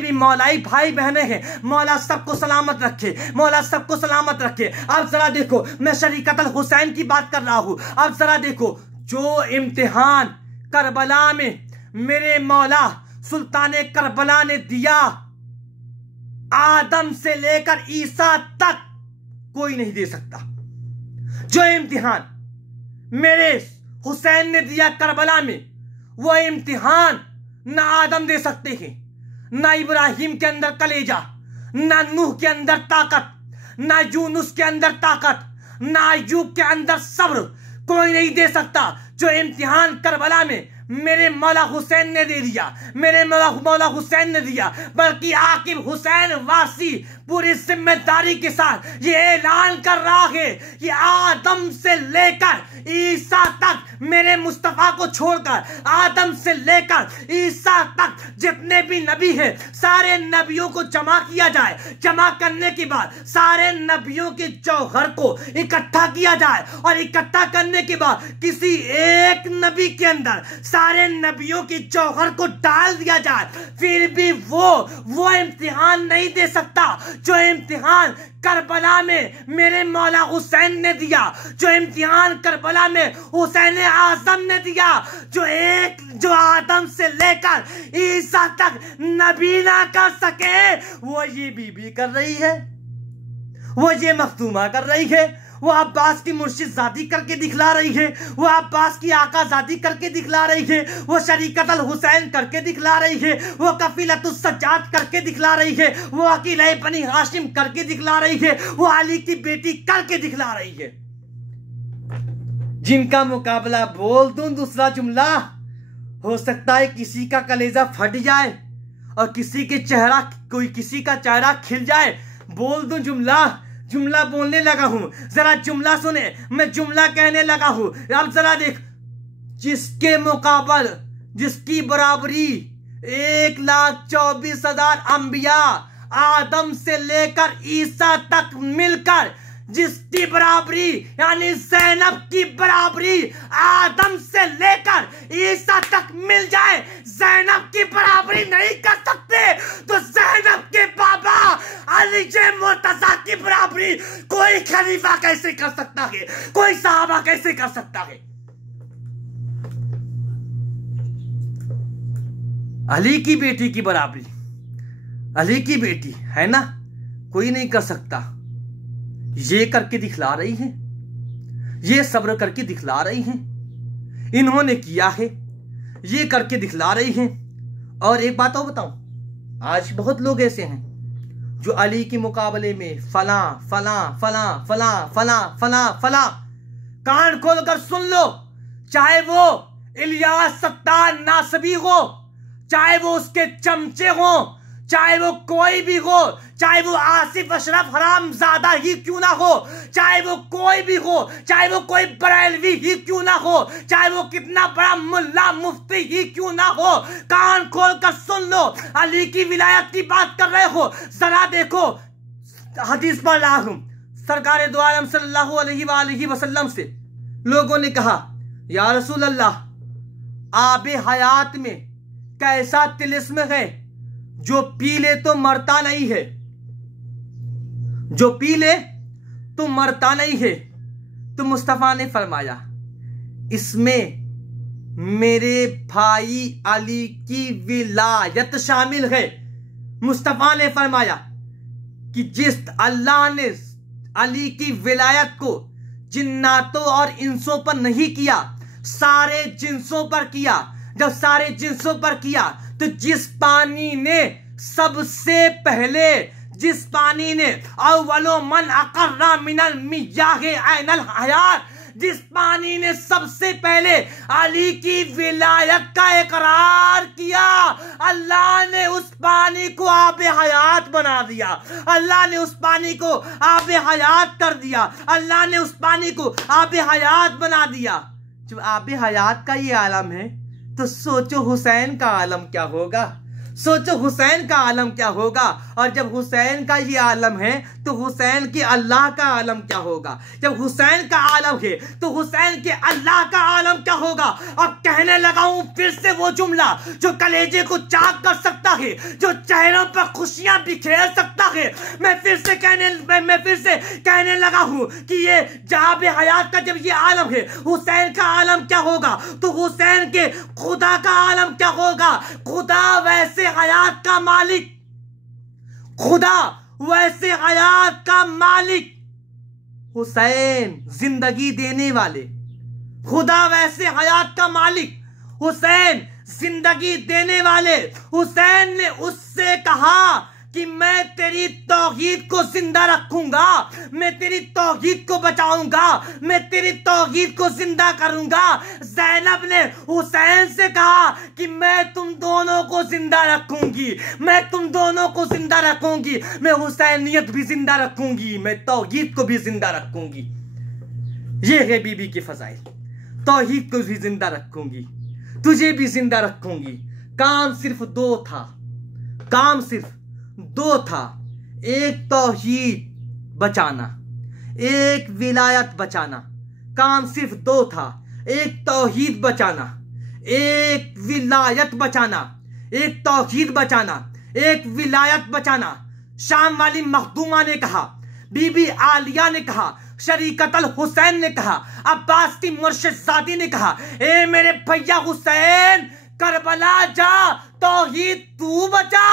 भी मौलाई भाई बहने हैं, मौला सबको सलामत रखे, मौला सबको सलामत रखे। अब जरा देखो, मैं शरीकतल हुसैन की बात कर रहा हूं। अब जरा देखो, जो इम्तिहान करबला में मेरे मौला सुल्तान करबला ने दिया, आदम से लेकर ईसा तक कोई नहीं दे सकता। जो इम्तिहान मेरे हुसैन ने दिया करबला में, वो इम्तिहान ना आदम दे सकते हैं, ना इब्राहिम के अंदर कलेजा, ना नूह के अंदर ताकत, ना यूनुस के अंदर ताकत, ना अय्यूब के अंदर सब्र, कोई नहीं दे सकता। जो इम्तिहान करबला में मेरे मौला हुसैन ने दे दिया, मेरे मौला हुसैन ने दिया, बल्कि आकिब हुसैन वासी पूरी जिम्मेदारी के साथ ये ऐलान कर रहा है कि आदम से लेकर ईसा तक, मेरे मुस्तफा को छोड़कर आदम से लेकर ईसा तक जितने भी नबी हैं, सारे नबियों को जमा किया जाए। जमा करने के बाद सारे नबियों के जौहर को इकट्ठा किया जाए, और इकट्ठा करने के बाद किसी एक नबी के अंदर सारे नबियों की जौहर को डाल दिया जाए। फिर भी वो इम्तिहान नहीं दे सकता जो इम्तिहान करबला में मेरे मौला हुसैन ने दिया, जो इम्तिहान करबला में हुसैन आजम ने दिया, जो आदम से लेकर ईसा तक नबी ना कर सके, वो ये बीबी कर रही है, वो ये मखदूमा कर रही है, वो अब्बास की मुर्शिद जादी करके दिखला रही है, वो अब्बास की आका जादी करके दिखला रही है, वो शरीकतल हुसैन करके दिखला रही है, वो कफीलतुस सज्जाद करके दिखला रही है, वो अकीला बनी हाशिम करके दिखला रही है, वो अली की बेटी करके दिखला रही है। जिनका मुकाबला बोल दूं दूसरा जुमला, हो सकता है किसी का कलेजा फट जाए और किसी का चेहरा खिल जाए। बोल दूं जुमला बोलने लगा हूं, जरा जुमला सुने, मैं जुमला कहने लगा हूं। अब जरा देख, जिसकी बराबरी 1,24,000 अंबिया आदम से लेकर ईसा तक मिलकर, जिसकी बराबरी यानी ज़ैनब की बराबरी आदम से लेकर ईसा तक मिल जाए, ज़ैनब की बराबरी नहीं कर सकते तो ज़ैनब के बाबा अली जे मुर्तज़ा की बराबरी कोई खलीफा कैसे कर सकता है, कोई सहाबा कैसे कर सकता है। अली की बेटी की बराबरी, अली की बेटी है ना, कोई नहीं कर सकता। ये करके दिखला रही हैं, ये सब्र करके दिखला रही हैं, इन्होंने किया है, ये करके दिखला रही हैं। और एक बात और बताऊं, आज बहुत लोग ऐसे हैं जो अली के मुकाबले में फला फला फला फला फला फला फला, कान खोलकर सुन लो, चाहे वो इलियास सत्तार नासबी हो, चाहे वो उसके चमचे हो, चाहे वो कोई भी हो, चाहे वो आसिफ अशरफ हरामजादा ही क्यों ना हो, चाहे वो कोई भी हो, चाहे वो कोई बरेलवी ही क्यों ना हो, चाहे वो कितना बड़ा मुल्ला मुफ्ती ही क्यों ना हो, कान खोल कर सुन लो। अली की विलायत की बात कर रहे हो, जरा देखो, हदीस पढ़ रहा हूं, सरकार दो आलम सल्लल्लाहु अलैहि वसल्लम से लोगों ने कहा, या रसूल अल्लाह, आबे हयात में कैसा तिलिस्म है, जो पी ले तो मरता नहीं है, जो पी ले तो मरता नहीं है। तो मुस्तफा ने फरमाया, इसमें मेरे भाई अली की विलायत शामिल है। मुस्तफा ने फरमाया कि जिस अल्लाह ने अली की विलायत को जिन्नातों और इंसों पर नहीं किया, सारे जिन्सों पर किया। जब सारे जिन्सों पर किया तो जिस पानी ने सबसे पहले, जिस पानी ने अव्वलो मन अकर्रा मिनल मियाहे ऐनल हयात, जिस पानी ने सबसे पहले अली की विलायत का इकरार किया, अल्लाह ने उस पानी को आबे हयात बना दिया, अल्लाह ने उस पानी को आबे हयात कर दिया, अल्लाह ने उस पानी को आबे हयात बना दिया। जब आबे हयात का ये आलम है तो सोचो हुसैन का आलम क्या होगा, सोचो हुसैन का आलम क्या होगा। और जब हुसैन का ये आलम है तो हुसैन के अल्लाह का आलम क्या होगा। जब हुसैन का आलम है तो हुसैन के अल्लाह का आलम क्या होगा। अब कहने लगा हूं फिर से वो जुमला जो कलेजे को चाक कर सकता है, जो चेहरों पर खुशियां बिखेर सकता है। मैं फिर से कहने लगा हूं कि ये जहाबे हयात का जब ये आलम है, हुसैन का आलम क्या होगा, तो हुसैन के खुदा का आलम क्या होगा। खुदा वैसे हयात का मालिक, खुदा वैसे हयात का मालिक, हुसैन जिंदगी देने वाले, खुदा वैसे हयात का मालिक, हुसैन जिंदगी देने वाले। हुसैन ने उससे कहा कि मैं तेरी तौहीद को जिंदा रखूंगा, मैं तेरी तौहीद को बचाऊंगा, मैं तेरी तौहीद को जिंदा करूंगा। ज़ैनब ने हुसैन से कहा कि मैं तुम दोनों को जिंदा रखूंगी, मैं तुम दोनों को जिंदा रखूंगी, मैं हुसैनियत भी जिंदा रखूंगी, मैं तौहीद को भी जिंदा रखूंगी। ये है बीबी की फजाइल, तौहीद को भी जिंदा रखूंगी, तुझे भी जिंदा रखूंगी। काम सिर्फ दो था, काम सिर्फ दो था, एक तौहीद बचाना, एक विलायत बचाना। काम सिर्फ दो था, एक तौहीद बचाना, एक विलायत बचाना, एक तौहीद बचाना, एक विलायत बचाना। शाम वाली मखदूमा ने कहा, बीबी आलिया ने कहा, शरीकतल हुसैन ने कहा, अब्बास की मुर्शिदजादी ने कहा, ए मेरे भैया हुसैन, करबला जा, तौहीद तू बचा।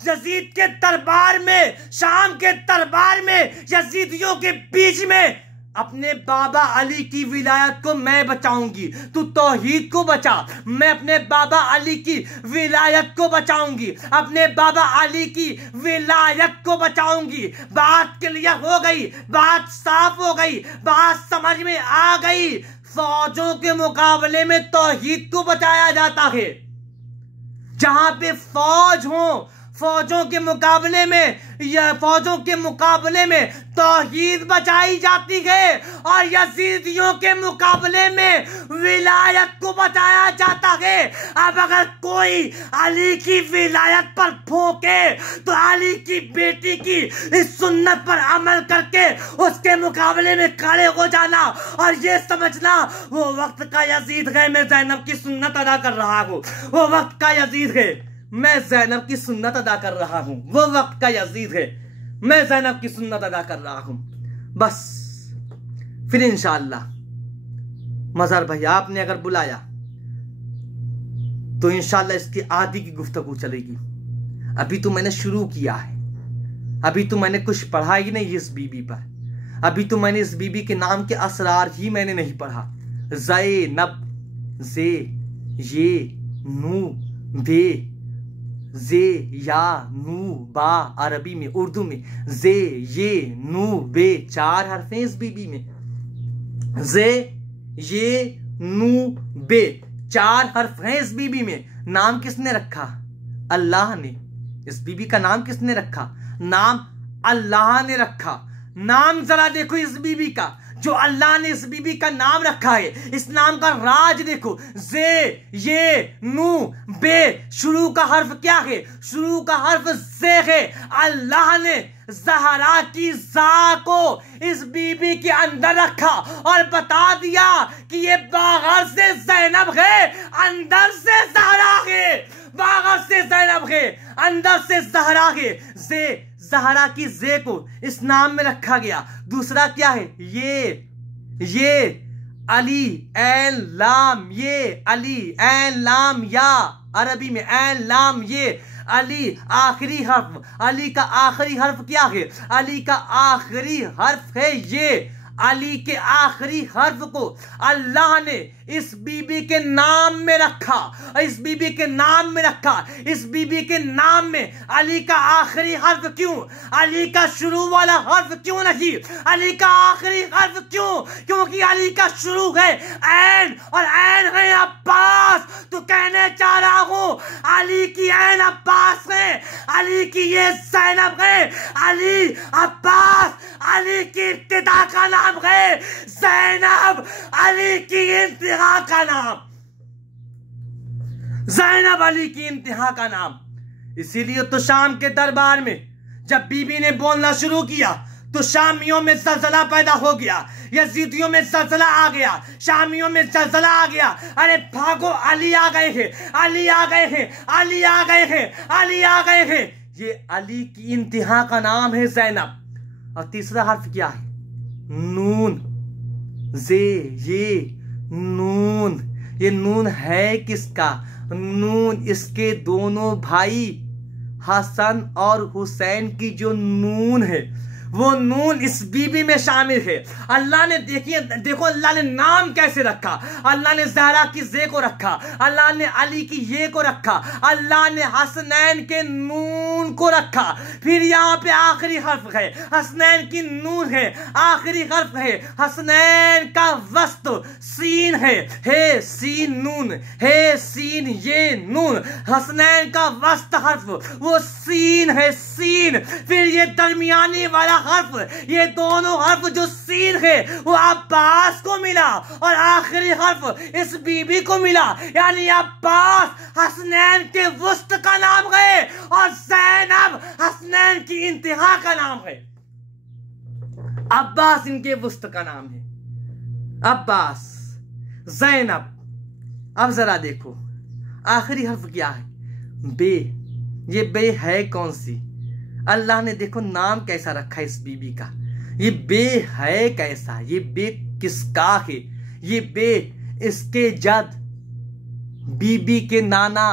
यजीद के दरबार में, शाम के दरबार में, यजीदियों के बीच में अपने बाबा अली की विलायत को मैं बचाऊंगी, तू तौहीद को बचा। मैं अपने बाबा अली की विलायत को बचाऊंगी, अपने बाबा अली की विलायत को बचाऊंगी। बात क्लियर हो गई, बात साफ हो गई, बात समझ में आ गई। फौजों के मुकाबले में तौहीद को बचाया जाता है। जहां पे फौज हो, फौजों के मुकाबले में या फौजों के मुकाबले में तौहीद बचाई जाती है, और यजीदियों के मुकाबले में विलायत को बचाया जाता है। अब अगर कोई अली की विलायत पर भोंके तो अली की बेटी की इस सुन्नत पर अमल करके उसके मुकाबले में खड़े हो जाना और ये समझना वो वक्त का यजीद है, मैं ज़ैनब की सुन्नत अदा कर रहा हूँ। वो वक्त का यजीद है, मैं ज़ैनब की सुन्नत अदा कर रहा हूं। वो वक्त का यजीद है, मैं ज़ैनब की सुन्नत अदा कर रहा हूं। बस फिर इंशाअल्लाह मज़हर भाई आपने अगर बुलाया तो इंशाअल्लाह इसकी आदि की गुफ्तगू चलेगी। अभी तो मैंने शुरू किया है, अभी तो मैंने कुछ पढ़ा ही नहीं इस बीबी पर। अभी तो मैंने इस बीबी के नाम के असरार ही मैंने नहीं पढ़ा। ज़ैनब, जे, ये, नू, बे, जे, या, नू, बा, अरबी में, उर्दू में जे, ये, नू, बे, 4 हरफें इस बीबी में। जे, ये, नू, बे, 4 हर्फ हैं इस बीबी में। नाम किसने रखा? अल्लाह ने। इस बीबी का नाम किसने रखा? नाम अल्लाह ने रखा। नाम जरा देखो इस बीबी का, जो अल्लाह ने इस बीबी का नाम रखा है, इस नाम का राज देखो। जे, ये, नू, बे, शुरू का हर्फ क्या है? शुरू का हर्फ जे है। अल्लाह ने ज़हरा की ज़ा को इस बीबी के अंदर रखा और बता दिया कि ये बाहर से ज़ैनब है, अंदर से ज़हरा है। बाहर से ज़ैनब है, अंदर से ज़हरा है। जे, ज़हरा की जे को इस नाम में रखा गया। दूसरा क्या है? ये अली, ऐन लाम, ये अली, ऐन लाम या, अरबी में ऐन लाम ये, अली आखिरी हर्फ। अली का आखिरी हर्फ क्या है? अली का आखिरी हर्फ है ये। अली के आखिरी हर्फ को अल्लाह ने इस बीबी के नाम में रखा, इस बीबी के नाम में रखा। इस बीबी के नाम में अली का आखिरी हर्फ क्यों? अली का शुरू वाला हर्फ क्यों नहीं? अली का आखिरी हर्फ क्यों? क्योंकि अली का शुरू है ऐन और ऐन है अब्बास। तो कहने चाह रहा हूं अली की ऐन अब्बास है, अली की ये ज़ैनब है। अली अब्बास, अली की इब्तिदा का नाम है ज़ैनब, अली की इंतहा का नाम। ज़ैनब अली की इंतहा का नाम। इसीलिए तो शाम के दरबार में जब बीबी ने बोलना शुरू किया तो शामियों में जलजला पैदा हो गया, यजीदियों में जलजला आ गया, शामियों में जलजला आ गया। अरे भागो, अली आ गए हैं, अली आ गए हैं, अली आ गए हैं, अली आ गए हैं। ये अली की इंतहा का नाम है ज़ैनब। और तीसरा हर्फ क्या है? नून। जे, ये, नून। ये नून है किसका? नून इसके दोनों भाई हसन और हुसैन की जो नून है, वो नून इस बीबी में शामिल है। अल्लाह ने देखो अल्लाह ने नाम कैसे रखा। अल्लाह ने ज़हरा की जे को रखा, अल्लाह ने अली की ये को रखा, अल्लाह ने हसनैन के नून को रखा। फिर यहाँ पे आखिरी हर्फ है, हसनैन की नून है, आखिरी हर्फ है। हसनैन का वस्त सीन है, हे सीन नून, हे सीन ये नून। हसनैन का वस्त हर्फ वो सीन है, सीन। फिर ये दरमियानी वाला हर्फ, ये दोनों हर्फ जो सीन है वो अब्बास को मिला और आखिरी हर्फ इस बीबी को मिला। यानी अब्बास हसनैन के वस्त का नाम है और ज़ैनब हसनैन की इंतहा का नाम है। अब्बास इनके वस्त का नाम है, अब्बास, ज़ैनब। अब जरा देखो आखिरी हर्फ क्या है? बे। ये बे है कौन सी? अल्लाह ने देखो नाम कैसा रखा है इस बीबी का। ये बे है कैसा? ये बे किसका है? ये बे इसके जद बीबी के नाना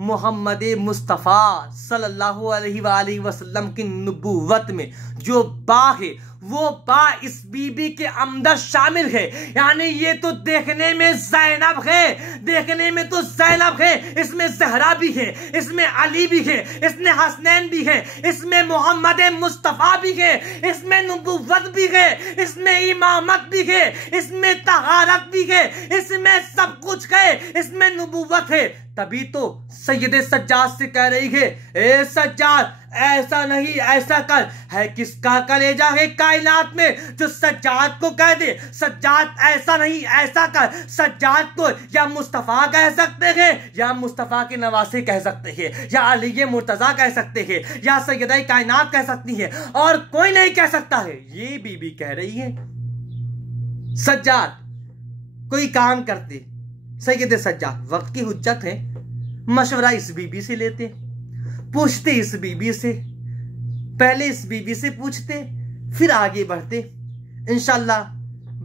मोहम्मद मुस्तफ़ा सल्लल्लाहु अलैहि वसल्लम की नबूवत में जो बा है वो बा इस बीबी के अंदर शामिल है। यानी ये तो देखने में ज़ैनब है, देखने में तो ज़ैनब है, इसमें ज़हरा भी है, इसमें अली भी है, इसमें हसनैन भी है, इसमें मोहम्मद मुस्तफ़ा भी है, इसमें नबूवत भी है, इसमें इमामत भी है, इसमें तहारत भी है, इसमें सब कुछ है, इसमें नबूवत है। तभी तो सैयद सज्जाद से कह रही है, ए सज्जाद ऐसा नहीं ऐसा कर। है किसका कलेजा है कायनात में जो सज्जाद को कह दे सज्जाद ऐसा नहीं ऐसा कर। सज्जाद को या मुस्तफ़ा कह सकते हैं, या मुस्तफ़ा के नवासे कह सकते हैं, या अली मुर्तजा कह सकते हैं, या सैयदा कायनात कह सकती है, और कोई नहीं कह सकता है। ये बीबी कह रही है सज्जाद कोई काम करते। सैयद सज्जाद वक्त की हुज्जत है, मशवरा इस बीबी से लेते, पूछते इस बीबी से, पहले इस बीबी से पूछते फिर आगे बढ़ते इंशाल्लाह।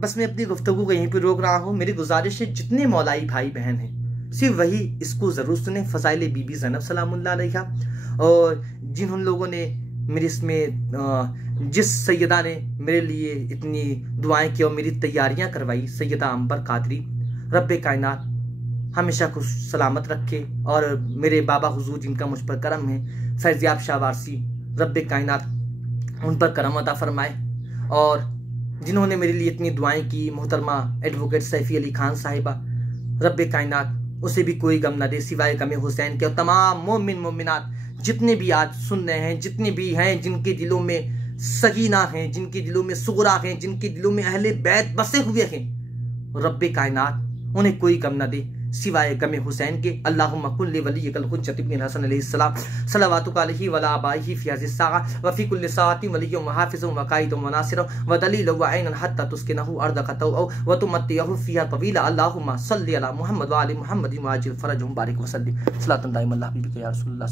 बस मैं अपनी गुफ्तगू को यहीं पे रोक रहा हूँ। मेरी गुजारिश है जितने मौलाई भाई बहन हैं सिर्फ वही इसको ज़रूर सुने, फ़ज़ाइल बीबी ज़ैनब सलामुल्लाह अलैहा। और जिन लोगों ने मेरे इसमें जिस सैयदा ने मेरे लिए इतनी दुआएं की और मेरी तैयारियां करवाई, सैयदा अंबर कादरी, रब्बे कायनात हमेशा खुश सलामत रखे। और मेरे बाबा हुजूर जिनका मुझ पर करम है, फैज़याब शाह वारसी, रब्बे कायनात उन पर करम अता फरमाए। और जिन्होंने मेरे लिए इतनी दुआएं की, मोहतरमा एडवोकेट सैफी अली खान साहिबा, रब्बे कायनात उसे भी कोई गम न दे सिवाय गम हुसैन के। और तमाम मोमिन मोमिनात जितने भी आज सुन रहे हैं, जितने भी हैं जिनके दिलों में सकीना हैं, जिनके दिलों में सुगरा हैं, जिनके दिलों में अहले बैत बसे हुए हैं, रब्बे कायनात उन्हें कोई गम न दे सिवाय गम हुसैन के। अल्लाहुम्मा कुल्लि वलियकल हुज्जत इब्न हसन अलैहिस्सलाम सलवातुका अलैहि व अला आबाइहि फी हाज़िस साआ व फी कुल्लि साअतिन वलिय्युन व हाफ़िज़ुन व क़ाइदुन व नासिरुन व दलीलन व ऐनन हत्ता तुस्किनहु अर्दक तौअ व तुमत्तिअहु फ़ीहा तवीला। अल्लाहुम्मा सल्लि अला मुहम्मद व आलि मुहम्मद व आजिल फ़रजहुम बारिक व सल्लिम सलातन दाइमन अला हबीबिका या रसूलल्लाह।